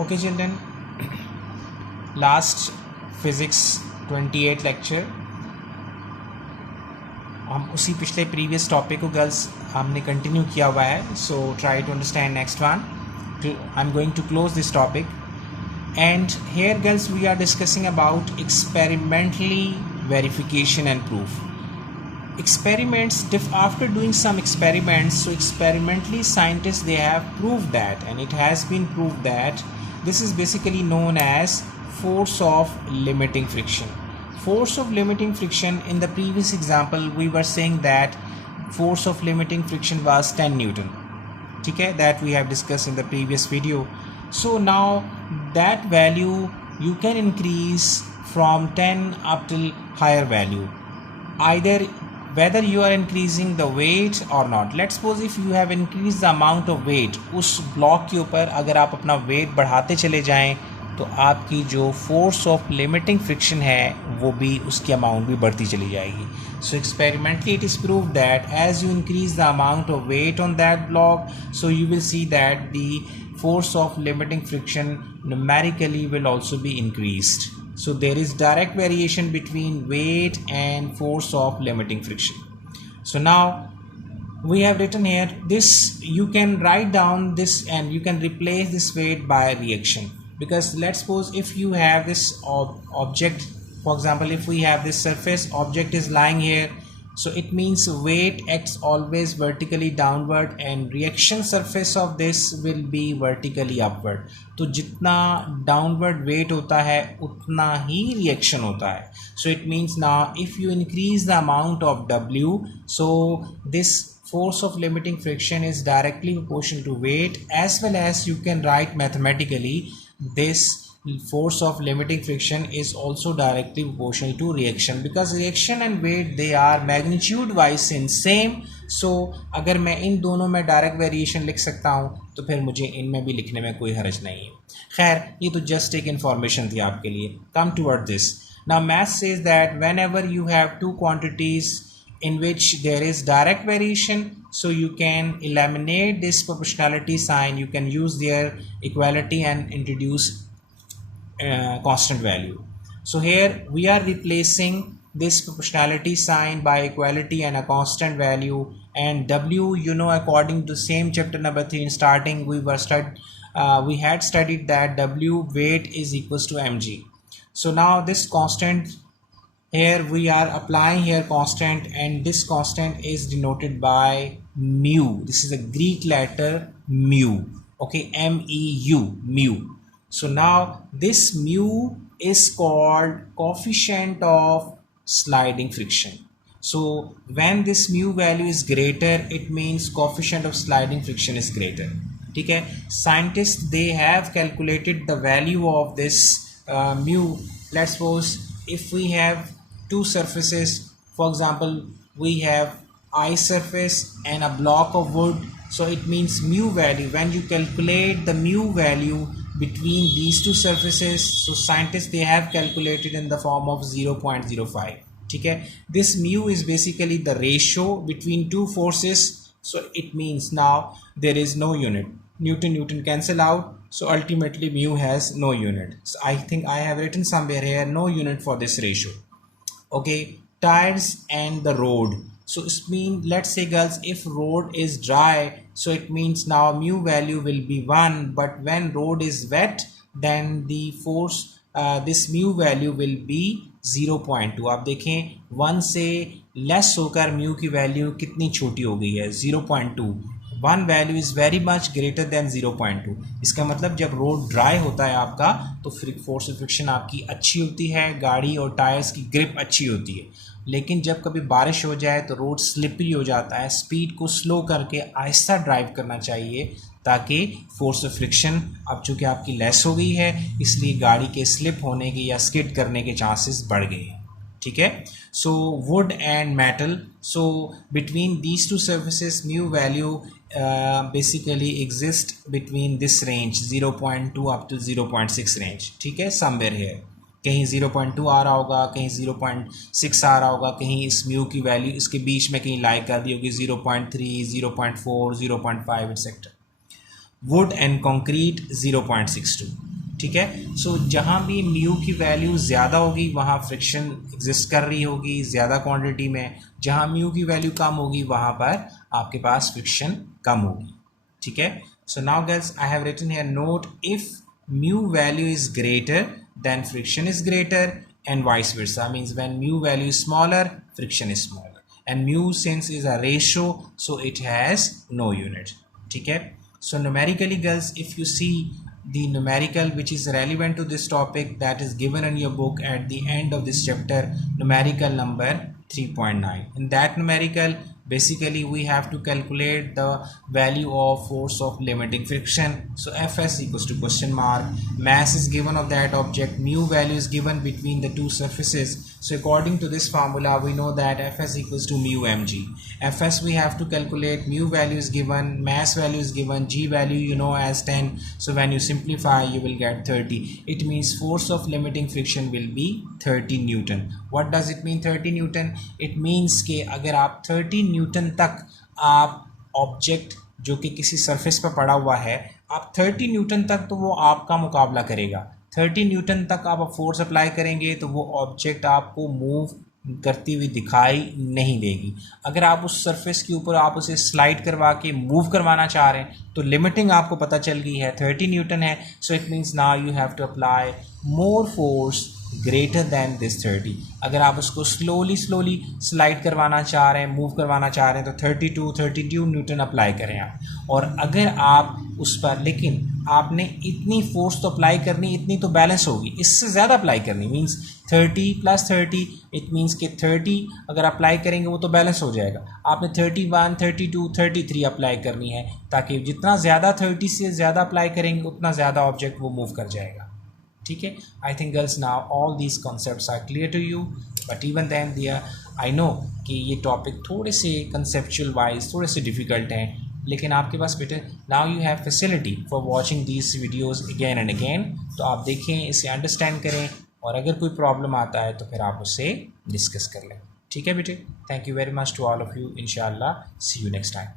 Okay children, last physics 28 lecture हम उसी पिछले प्रीवियस टॉपिक को गर्ल्स हमने कंटिन्यू किया हुआ है. So try to understand next one. I am going to close this topic and here girls we are discussing about experimentally verification and proof. Experiments, after doing some experiments, so experimentally scientists they have proved that, and it has been proved that this is basically known as force of limiting friction. Force of limiting friction, in the previous example we were saying that force of limiting friction was 10 Newton. Okay, that we have discussed in the previous video. So now that value you can increase from 10 up till higher value, either whether you are increasing the weight or not. Let's suppose if you have increased the amount of weight, उस block के ऊपर अगर आप अपना wait बढ़ाते चले जाएं तो आपकी जो फोर्स ऑफ लिमिटिंग फ्रिक्शन है वो भी उसकी अमाउंट भी बढ़ती चली जाएगी. So experimentally it is proved that as you increase the amount of weight on that block, so you will see that the force of limiting friction numerically will also be increased. So there is direct variation between weight and force of limiting friction. So now we have written here this, you can write down this and you can replace this weight by reaction. Because let's suppose if you have this object, for example if we have this surface, object is lying here, so it means weight acts always vertically downward and reaction surface of this will be vertically upward. तो जितना downward weight होता है उतना ही reaction होता है. So it means now if you increase the amount of W, so this force of limiting friction is directly proportional to weight, as well as you can write mathematically this force of limiting friction is also directly proportional to reaction, because reaction and weight they are magnitude wise in same. So अगर मैं इन दोनों में direct variation लिख सकता हूँ तो फिर मुझे इनमें भी लिखने में कोई हर्ज नहीं है. खैर ये तो जस्ट एक इन्फॉर्मेशन थी आपके लिए. Come toward this. Now math says that whenever you have two quantities in which there is direct variation, so you can eliminate this proportionality sign, you can use their equality and introduce constant value. So here we are replacing this proportionality sign by equality and a constant value, and W, you know, according to same chapter number 3 in starting we had studied that W weight is equals to mg. So now this constant, here we are applying here constant, and this constant is denoted by mu. This is a Greek letter mu. Okay, MEU, mu. So now this mu is called coefficient of sliding friction. So when this mu value is greater, it means coefficient of sliding friction is greater. Okay, scientists they have calculated the value of this mu. Let's suppose if we have two surfaces, for example we have ice surface and a block of wood, so it means mu value, when you calculate the mu value between these two surfaces, so scientists they have calculated in the form of 0.05. Okay, this mu is basically the ratio between two forces, so it means now there is no unit. Newton cancel out, so ultimately mu has no unit. So I think I have written somewhere here no unit for this ratio. Okay, tires and the road. So it means, let's say girls, if road is dry, so it means now mu value will be 1, but when road is wet, then the force this mu value will be 0.2. आप देखें 1 से less होकर mu की value कितनी छोटी हो गई है, 0.2. 1 value is very much greater than 0.2. इसका मतलब जब रोड ड्राई होता है आपका तो फोर्स ऑफ फ्रिक्शन आपकी अच्छी होती है, गाड़ी और टायर्स की ग्रिप अच्छी होती है. लेकिन जब कभी बारिश हो जाए तो रोड स्लिपरी हो जाता है. स्पीड को स्लो करके आहिस्ता ड्राइव करना चाहिए ताकि फोर्स ऑफ फ्रिक्शन, अब चूँकि आपकी लेस हो गई है इसलिए गाड़ी के स्लिप होने के या स्किड करने के चांसेस बढ़ गए हैं. ठीक है. So would and metal, so between these two surfaces mu value basically exist between this range 0.2 up to 0.6 range. ठीक है, somewhere here कहीं 0.2 आ रहा होगा, कहीं 0.6 आ रहा होगा, कहीं इस म्यू की वैल्यू इसके बीच में कहीं लाई कर दी होगी 0.3, 0.4, 0.5 एक्सेट्रा. Wood and concrete 0.62. ठीक है। सो जहाँ भी म्यू की वैल्यू ज़्यादा होगी वहाँ फ्रिक्शन एग्जिस्ट कर रही होगी ज़्यादा क्वांटिटी में, जहाँ म्यू की वैल्यू कम होगी वहाँ पर आपके पास फ्रिक्शन कम होगी, ठीक है। So now girls I have written here note, if mu value is greater than friction is greater and vice versa, means when mu value is smaller friction is smaller, and mu since is a ratio so it has no unit, ठीक है। So numerically girls, if you see the numerical which is relevant to this topic that is given in your book at the end of this chapter, numerical number 3.9, in that numerical basically we have to calculate the value of force of limiting friction. So Fs equals to question mark, mass is given of that object, mu value is given between the two surfaces. So according to this formula we know that Fs equals to mu mg. Fs we have to calculate, mu value is given, mass value is given, g value you know as 10. So when you simplify you will get 30. It means force of limiting friction will be 30 Newton. What does it mean 30 Newton? It means कि अगर आप 30 Newton तक आप object जो कि किसी surface पर पड़ा हुआ है, आप 30 न्यूटन तक तो वो आपका मुकाबला करेगा। 30 न्यूटन तक आप फोर्स अप्लाई करेंगे तो वो ऑब्जेक्ट आपको मूव करती हुई दिखाई नहीं देगी। अगर आप उस सरफेस के ऊपर आप उसे स्लाइड करवा के मूव करवाना चाह रहे हैं तो लिमिटिंग आपको पता चल गई है 30 न्यूटन है। So it means now you have to apply more force greater than this 30। अगर आप उसको स्लोली स्लाइड करवाना चाह रहे हैं, मूव करवाना चाह रहे हैं तो 32 न्यूटन अप्लाई करें आप। और अगर आप उस पर, लेकिन आपने इतनी फोर्स तो अप्लाई करनी, इतनी तो बैलेंस होगी, इससे ज़्यादा अप्लाई करनी, मीन्स 30 + 30 इट मीन्स कि 30 अगर अप्लाई करेंगे वो तो बैलेंस हो जाएगा। आपने 31, 32, 33 अप्लाई करनी है, ताकि जितना ज़्यादा 30 से ज़्यादा अप्लाई करेंगे उतना ज़्यादा ऑब्जेक्ट वो मूव कर जाएगा, ठीक है। I think girls now all these concepts are clear to you, but even then there I know कि ये टॉपिक थोड़े से कंसेप्चुअल वाइज थोड़े से डिफ़िकल्ट हैं, लेकिन आपके पास बेटे now you have facility for watching these videos again and again. तो आप देखें, इसे अंडरस्टैंड करें, और अगर कोई प्रॉब्लम आता है तो फिर आप उससे डिस्कस कर लें, ठीक है बेटे। Thank you very much to all of you, इंशाल्लाह सी यू नेक्स्ट टाइम।